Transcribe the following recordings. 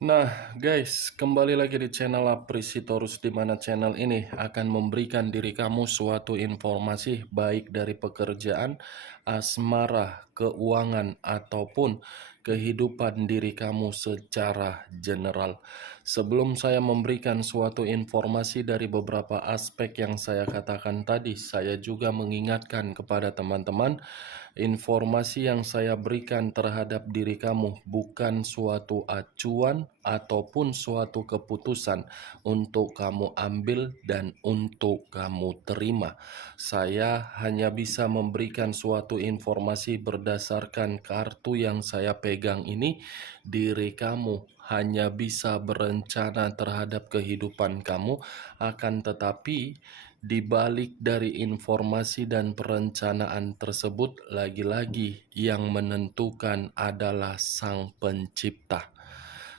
Nah, guys, kembali lagi di channel Aprisitorus, di mana channel ini akan memberikan diri kamu suatu informasi baik dari pekerjaan, asmara, keuangan, ataupun kehidupan diri kamu secara general. Sebelum saya memberikan suatu informasi dari beberapa aspek yang saya katakan tadi, saya juga mengingatkan kepada teman-teman, informasi yang saya berikan terhadap diri kamu bukan suatu acuan ataupun suatu keputusan untuk kamu ambil dan untuk kamu terima. Saya hanya bisa memberikan suatu informasi berdasarkan kartu yang saya pegang ini. Diri kamu hanya bisa berencana terhadap kehidupan kamu, akan tetapi di balik dari informasi dan perencanaan tersebut, lagi-lagi yang menentukan adalah Sang Pencipta.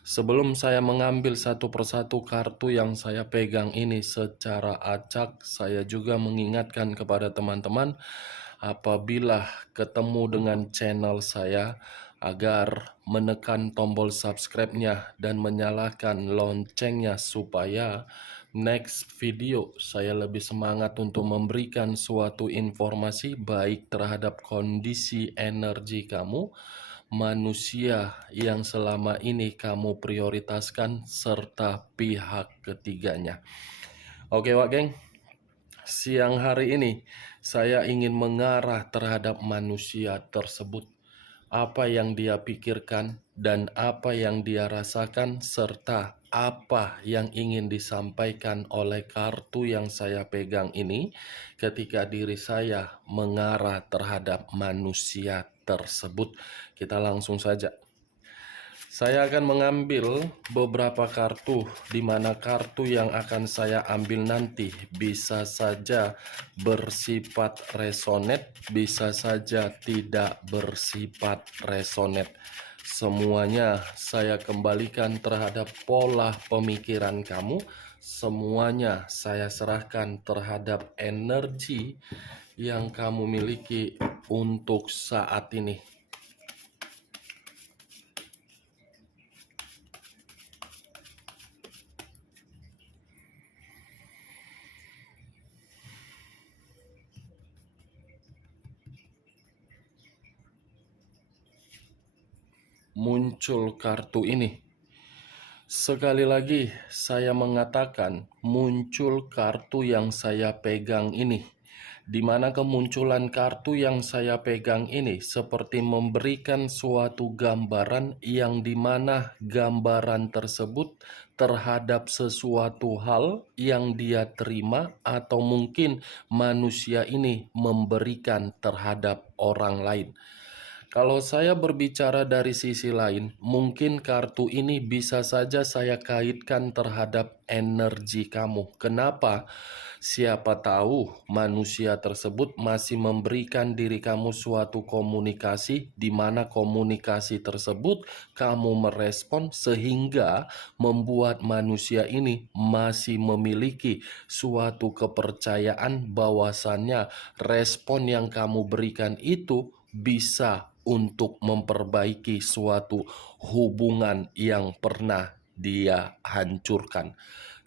Sebelum saya mengambil satu persatu kartu yang saya pegang ini secara acak, saya juga mengingatkan kepada teman-teman, apabila ketemu dengan channel saya, agar menekan tombol subscribe-nya dan menyalakan loncengnya supaya next video saya lebih semangat untuk memberikan suatu informasi baik terhadap kondisi energi kamu, manusia yang selama ini kamu prioritaskan, serta pihak ketiganya. Oke Wak Geng, siang hari ini saya ingin mengarah terhadap manusia tersebut. Apa yang dia pikirkan dan apa yang dia rasakan, serta apa yang ingin disampaikan oleh kartu yang saya pegang ini ketika diri saya mengarah terhadap manusia tersebut. Kita langsung saja. Saya akan mengambil beberapa kartu, di mana kartu yang akan saya ambil nanti bisa saja bersifat resonate, bisa saja tidak bersifat resonate. Semuanya saya kembalikan terhadap pola pemikiran kamu. Semuanya saya serahkan terhadap energi yang kamu miliki untuk saat ini. Muncul kartu ini. Sekali lagi saya mengatakan, muncul kartu yang saya pegang ini, di mana kemunculan kartu yang saya pegang ini seperti memberikan suatu gambaran, yang dimana gambaran tersebut terhadap sesuatu hal yang dia terima atau mungkin manusia ini memberikan terhadap orang lain. Kalau saya berbicara dari sisi lain, mungkin kartu ini bisa saja saya kaitkan terhadap energi kamu. Kenapa? Siapa tahu manusia tersebut masih memberikan diri kamu suatu komunikasi, di mana komunikasi tersebut kamu merespon sehingga membuat manusia ini masih memiliki suatu kepercayaan bahwasannya respon yang kamu berikan itu bisa untuk memperbaiki suatu hubungan yang pernah dia hancurkan.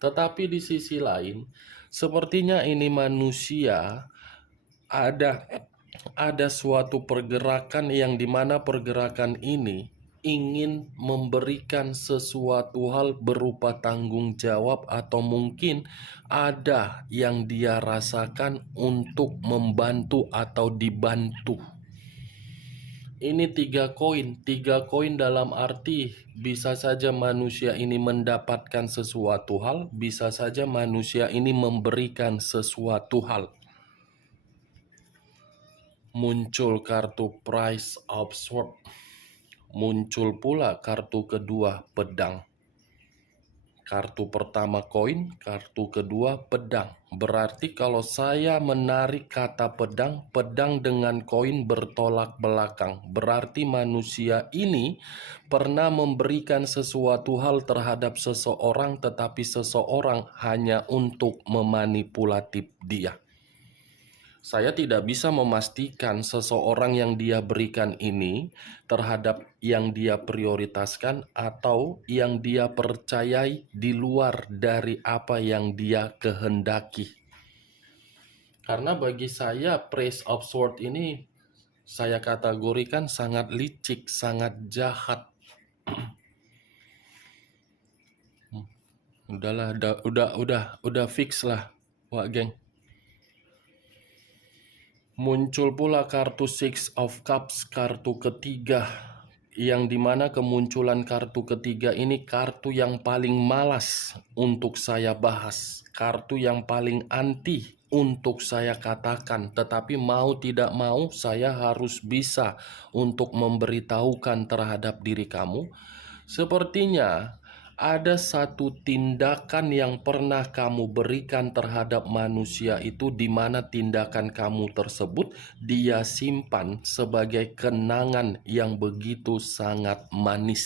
Tetapi di sisi lain, sepertinya ini manusia ada suatu pergerakan, yang dimana pergerakan ini ingin memberikan sesuatu hal berupa tanggung jawab, atau mungkin ada yang dia rasakan untuk membantu atau dibantu. Ini 3 koin dalam arti bisa saja manusia ini mendapatkan sesuatu hal, bisa saja manusia ini memberikan sesuatu hal. Muncul kartu Price of Swords, muncul pula kartu kedua pedang. Kartu pertama koin, kartu kedua pedang. Berarti kalau saya menarik kata pedang, pedang dengan koin bertolak belakang. Berarti manusia ini pernah memberikan sesuatu hal terhadap seseorang, tetapi seseorang hanya untuk memanipulatif dia. Saya tidak bisa memastikan seseorang yang dia berikan ini terhadap yang dia prioritaskan atau yang dia percayai di luar dari apa yang dia kehendaki. Karena bagi saya Prince of Swords ini saya kategorikan sangat licik, sangat jahat. Udahlah, udah fix lah, Wak geng. Muncul pula kartu Six of Cups, kartu ketiga, yang dimana kemunculan kartu ketiga ini kartu yang paling malas untuk saya bahas, kartu yang paling anti untuk saya katakan, tetapi mau tidak mau saya harus bisa untuk memberitahukan terhadap diri kamu. Sepertinya ada satu tindakan yang pernah kamu berikan terhadap manusia itu, di mana tindakan kamu tersebut dia simpan sebagai kenangan yang begitu sangat manis,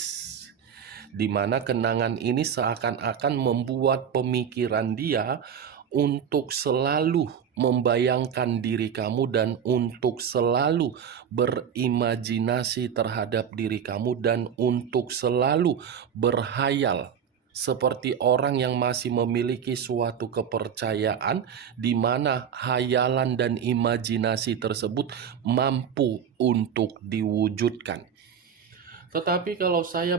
di mana kenangan ini seakan-akan membuat pemikiran dia untuk selalu membayangkan diri kamu dan untuk selalu berimajinasi terhadap diri kamu dan untuk selalu berhayal seperti orang yang masih memiliki suatu kepercayaan di mana hayalan dan imajinasi tersebut mampu untuk diwujudkan. Tetapi kalau saya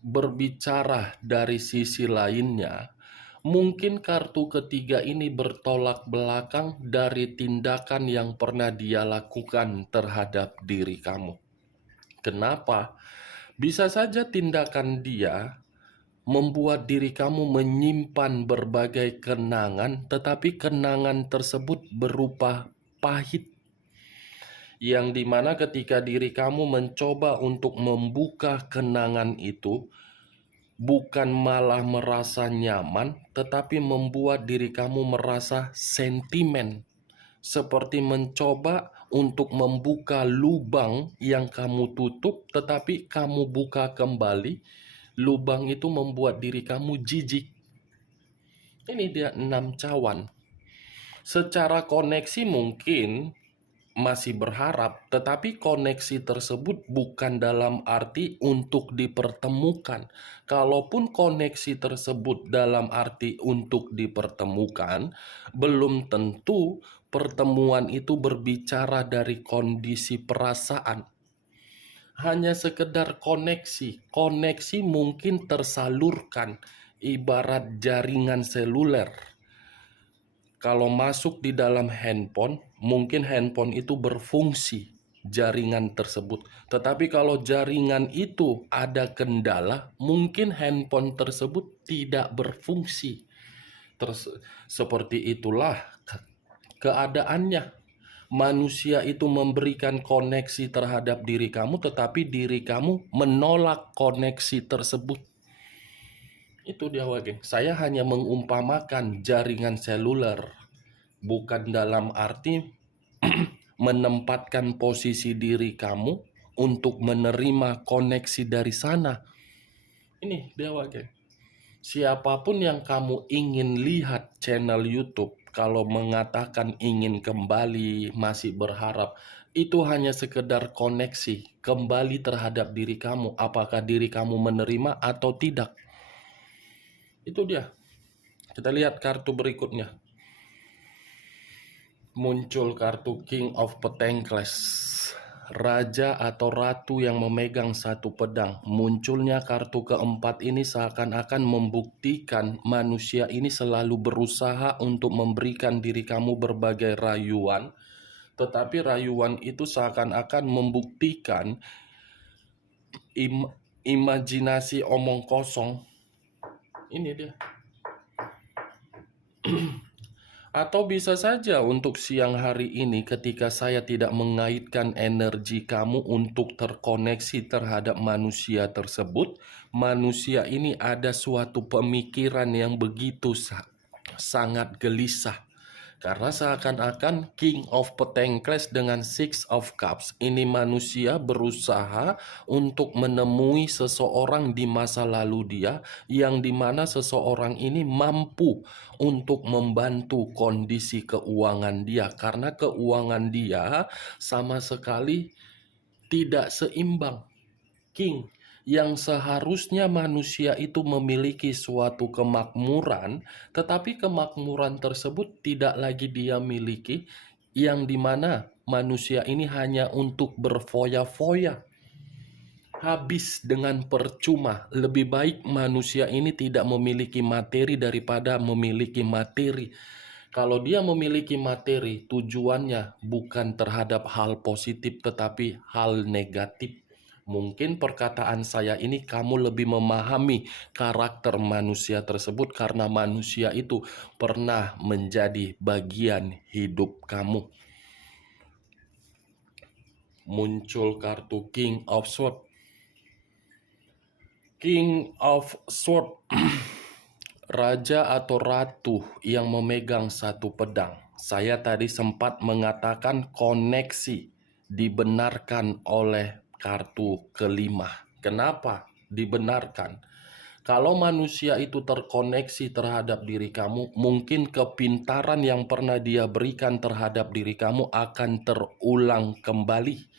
berbicara dari sisi lainnya, mungkin kartu ketiga ini bertolak belakang dari tindakan yang pernah dia lakukan terhadap diri kamu. Kenapa? Bisa saja tindakan dia membuat diri kamu menyimpan berbagai kenangan, tetapi kenangan tersebut berupa pahit, yang dimana ketika diri kamu mencoba untuk membuka kenangan itu, bukan malah merasa nyaman, tetapi membuat diri kamu merasa sentimen, seperti mencoba untuk membuka lubang yang kamu tutup, tetapi kamu buka kembali. Lubang itu membuat diri kamu jijik. Ini dia 6 cawan. Secara koneksi mungkin masih berharap, tetapi koneksi tersebut bukan dalam arti untuk dipertemukan. Kalaupun koneksi tersebut dalam arti untuk dipertemukan, belum tentu pertemuan itu berbicara dari kondisi perasaan. Hanya sekedar koneksi. Koneksi mungkin tersalurkan ibarat jaringan seluler. Kalau masuk di dalam handphone, mungkin handphone itu berfungsi jaringan tersebut. Tetapi kalau jaringan itu ada kendala, mungkin handphone tersebut tidak berfungsi. Seperti itulah keadaannya. Manusia itu memberikan koneksi terhadap diri kamu, tetapi diri kamu menolak koneksi tersebut. Itu dia, Wage. Saya hanya mengumpamakan jaringan seluler, bukan dalam arti menempatkan posisi diri kamu untuk menerima koneksi dari sana. Ini dia, Wage. Siapapun yang kamu ingin lihat channel YouTube, kalau mengatakan ingin kembali, masih berharap, itu hanya sekedar koneksi kembali terhadap diri kamu. Apakah diri kamu menerima atau tidak? Itu dia. Kita lihat kartu berikutnya. Muncul kartu King of Pentacles, raja atau ratu yang memegang satu pedang. Munculnya kartu keempat ini seakan-akan membuktikan manusia ini selalu berusaha untuk memberikan diri kamu berbagai rayuan, tetapi rayuan itu seakan-akan membuktikan imajinasi omong kosong. Ini dia. Atau bisa saja untuk siang hari ini, ketika saya tidak mengaitkan energi kamu untuk terkoneksi terhadap manusia tersebut, manusia ini ada suatu pemikiran yang begitu sangat gelisah. Karena seakan-akan King of Pentacles dengan Six of Cups ini manusia berusaha untuk menemui seseorang di masa lalu dia, yang dimana seseorang ini mampu untuk membantu kondisi keuangan dia, karena keuangan dia sama sekali tidak seimbang. King yang seharusnya manusia itu memiliki suatu kemakmuran, tetapi kemakmuran tersebut tidak lagi dia miliki, yang dimana manusia ini hanya untuk berfoya-foya, habis dengan percuma. Lebih baik manusia ini tidak memiliki materi daripada memiliki materi. Kalau dia memiliki materi, tujuannya bukan terhadap hal positif tetapi hal negatif. Mungkin perkataan saya ini kamu lebih memahami karakter manusia tersebut karena manusia itu pernah menjadi bagian hidup kamu. Muncul kartu King of Swords. King of Swords, raja atau ratu yang memegang satu pedang. Saya tadi sempat mengatakan koneksi dibenarkan oleh kartu kelima. Kenapa dibenarkan? Kalau manusia itu terkoneksi terhadap diri kamu, mungkin kepintaran yang pernah dia berikan terhadap diri kamu akan terulang kembali.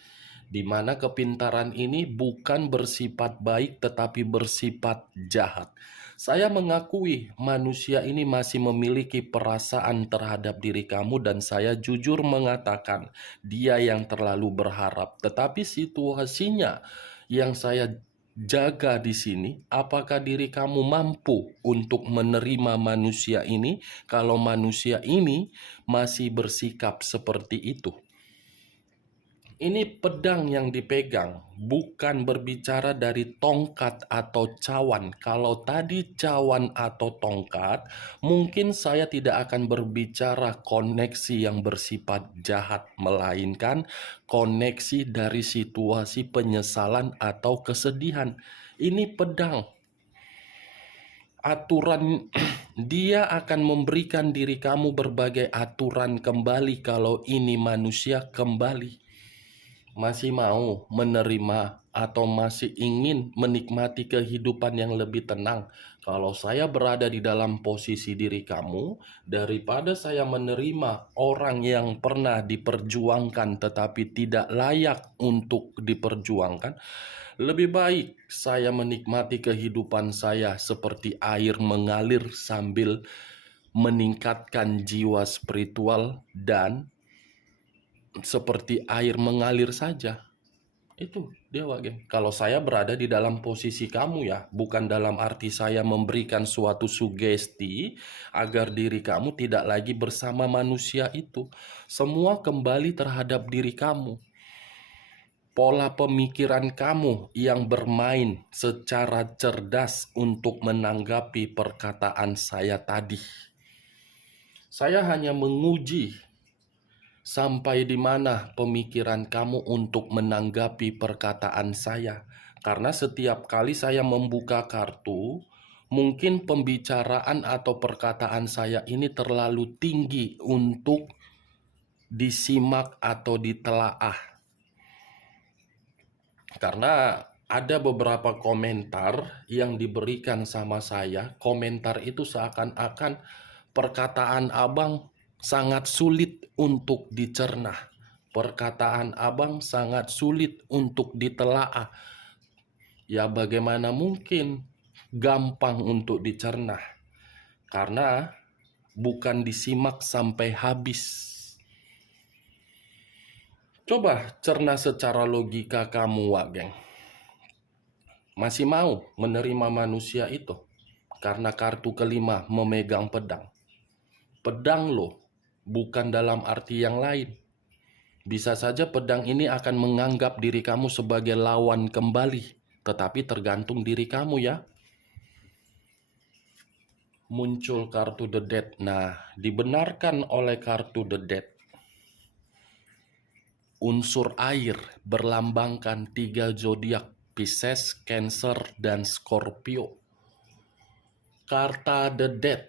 Di mana kepintaran ini bukan bersifat baik tetapi bersifat jahat. Saya mengakui manusia ini masih memiliki perasaan terhadap diri kamu, dan saya jujur mengatakan dia yang terlalu berharap. Tetapi situasinya yang saya jaga di sini, apakah diri kamu mampu untuk menerima manusia ini kalau manusia ini masih bersikap seperti itu? Ini pedang yang dipegang, bukan berbicara dari tongkat atau cawan. Kalau tadi cawan atau tongkat, mungkin saya tidak akan berbicara koneksi yang bersifat jahat, melainkan koneksi dari situasi penyesalan atau kesedihan. Ini pedang. Aturan dia akan memberikan diri kamu berbagai aturan kembali kalau ini manusia kembali. Masih mau menerima atau masih ingin menikmati kehidupan yang lebih tenang? Kalau saya berada di dalam posisi diri kamu, daripada saya menerima orang yang pernah diperjuangkan tetapi tidak layak untuk diperjuangkan, lebih baik saya menikmati kehidupan saya seperti air mengalir sambil meningkatkan jiwa spiritual, dan seperti air mengalir saja. Itu dia, Wagen. Kalau saya berada di dalam posisi kamu ya, bukan dalam arti saya memberikan suatu sugesti agar diri kamu tidak lagi bersama manusia itu. Semua kembali terhadap diri kamu. Pola pemikiran kamu yang bermain secara cerdas untuk menanggapi perkataan saya tadi. Saya hanya menguji sampai di mana pemikiran kamu untuk menanggapi perkataan saya. Karena setiap kali saya membuka kartu, mungkin pembicaraan atau perkataan saya ini terlalu tinggi untuk disimak atau ditelaah. Karena ada beberapa komentar yang diberikan sama saya. Komentar itu seakan-akan perkataan abang sangat sulit untuk dicerna. Perkataan abang sangat sulit untuk ditelaah. Ya bagaimana mungkin gampang untuk dicerna? Karena bukan disimak sampai habis. Coba cerna secara logika kamu, Wak Geng. Masih mau menerima manusia itu? Karena kartu kelima memegang pedang. Pedang loh, bukan dalam arti yang lain. Bisa saja pedang ini akan menganggap diri kamu sebagai lawan kembali. Tetapi tergantung diri kamu ya. Muncul kartu The Death. Nah, dibenarkan oleh kartu The Death. Unsur air berlambangkan 3 zodiak, Pisces, Cancer, dan Scorpio. Karta The Death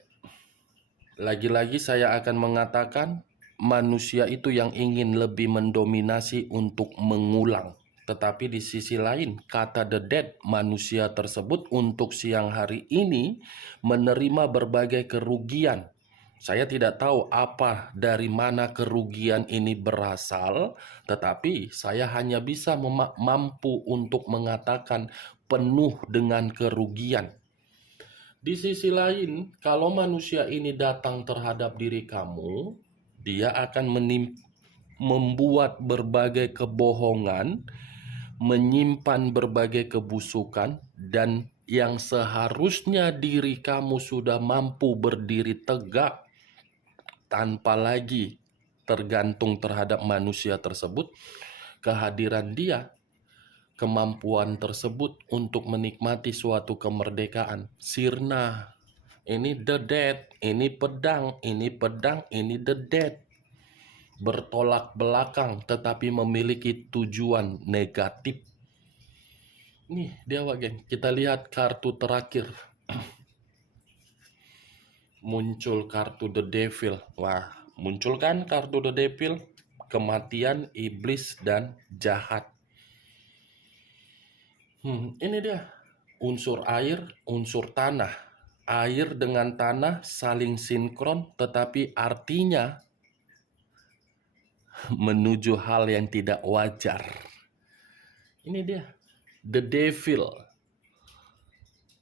Lagi-lagi saya akan mengatakan manusia itu yang ingin lebih mendominasi untuk mengulang. Tetapi di sisi lain, kata The Dead, manusia tersebut untuk siang hari ini menerima berbagai kerugian. Saya tidak tahu apa dari mana kerugian ini berasal, tetapi saya hanya bisa mampu untuk mengatakan penuh dengan kerugian. Di sisi lain, kalau manusia ini datang terhadap diri kamu, dia akan membuat berbagai kebohongan, menyimpan berbagai kebusukan, dan yang seharusnya diri kamu sudah mampu berdiri tegak tanpa lagi tergantung terhadap manusia tersebut, kehadiran dia, kemampuan tersebut untuk menikmati suatu kemerdekaan sirna. Ini The Dead, ini pedang, ini pedang, ini The Dead. Bertolak belakang tetapi memiliki tujuan negatif. Nih dia geng, kita lihat kartu terakhir. Muncul kartu The Devil. Wah, muncul kan kartu The Devil? Kematian, iblis, dan jahat. Ini dia. Unsur air, unsur tanah. Air dengan tanah saling sinkron, tetapi artinya menuju hal yang tidak wajar. Ini dia, The Devil.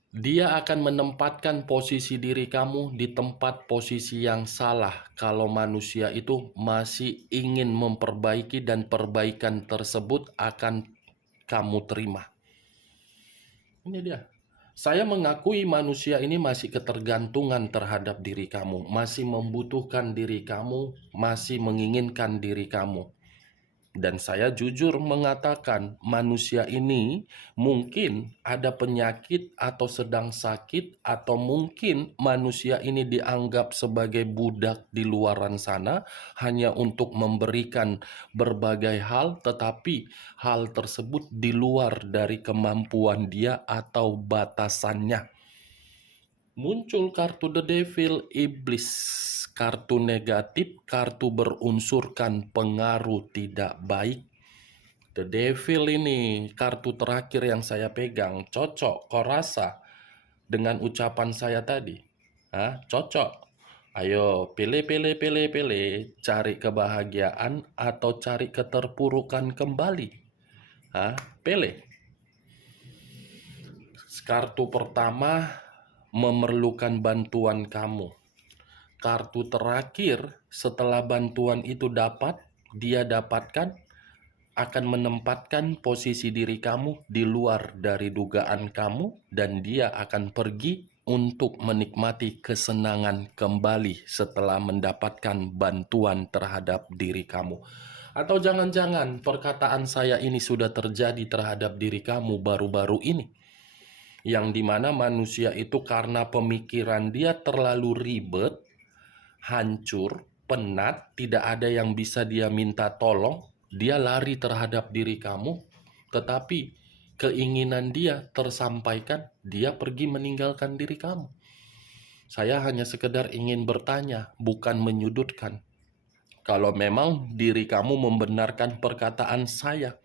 Dia akan menempatkan posisi diri kamu di tempat posisi yang salah kalau manusia itu masih ingin memperbaiki dan perbaikan tersebut akan kamu terima. Ini dia. Saya mengakui manusia ini masih ketergantungan terhadap diri kamu, masih membutuhkan diri kamu, masih menginginkan diri kamu. Dan saya jujur mengatakan manusia ini mungkin ada penyakit atau sedang sakit, atau mungkin manusia ini dianggap sebagai budak di luaran sana hanya untuk memberikan berbagai hal, tetapi hal tersebut di luar dari kemampuan dia atau batasannya. Muncul kartu The Devil, iblis, kartu negatif, kartu berunsurkan pengaruh tidak baik. The Devil ini kartu terakhir yang saya pegang. Cocok, kau rasa dengan ucapan saya tadi? Hah? Cocok. Ayo, pilih, cari kebahagiaan atau cari keterpurukan kembali? Hah? Pilih. Kartu pertama memerlukan bantuan kamu. Kartu terakhir setelah bantuan itu dia dapatkan, akan menempatkan posisi diri kamu di luar dari dugaan kamu, dan dia akan pergi untuk menikmati kesenangan kembali setelah mendapatkan bantuan terhadap diri kamu. Atau jangan-jangan perkataan saya ini sudah terjadi terhadap diri kamu baru-baru ini, yang dimana manusia itu karena pemikiran dia terlalu ribet, hancur, penat, tidak ada yang bisa dia minta tolong, dia lari terhadap diri kamu, tetapi keinginan dia tersampaikan, dia pergi meninggalkan diri kamu. Saya hanya sekedar ingin bertanya, bukan menyudutkan. Kalau memang diri kamu membenarkan perkataan saya.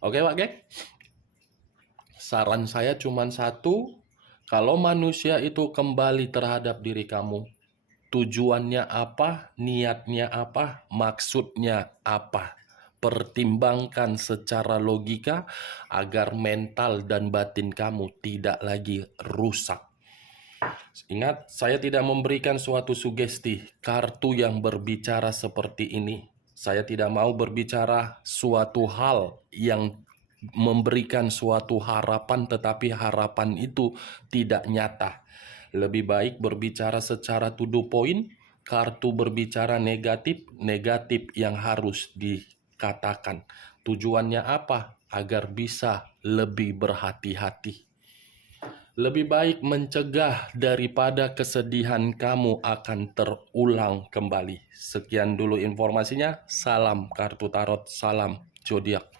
Oke Pak Geng? Saran saya cuma satu, kalau manusia itu kembali terhadap diri kamu, tujuannya apa, niatnya apa, maksudnya apa. Pertimbangkan secara logika agar mental dan batin kamu tidak lagi rusak. Ingat, saya tidak memberikan suatu sugesti, kartu yang berbicara seperti ini. Saya tidak mau berbicara suatu hal yang memberikan suatu harapan, tetapi harapan itu tidak nyata. Lebih baik berbicara secara to the point, kartu berbicara negatif, negatif yang harus dikatakan. Tujuannya apa? Agar bisa lebih berhati-hati. Lebih baik mencegah daripada kesedihan kamu akan terulang kembali. Sekian dulu informasinya. Salam kartu tarot, salam zodiak.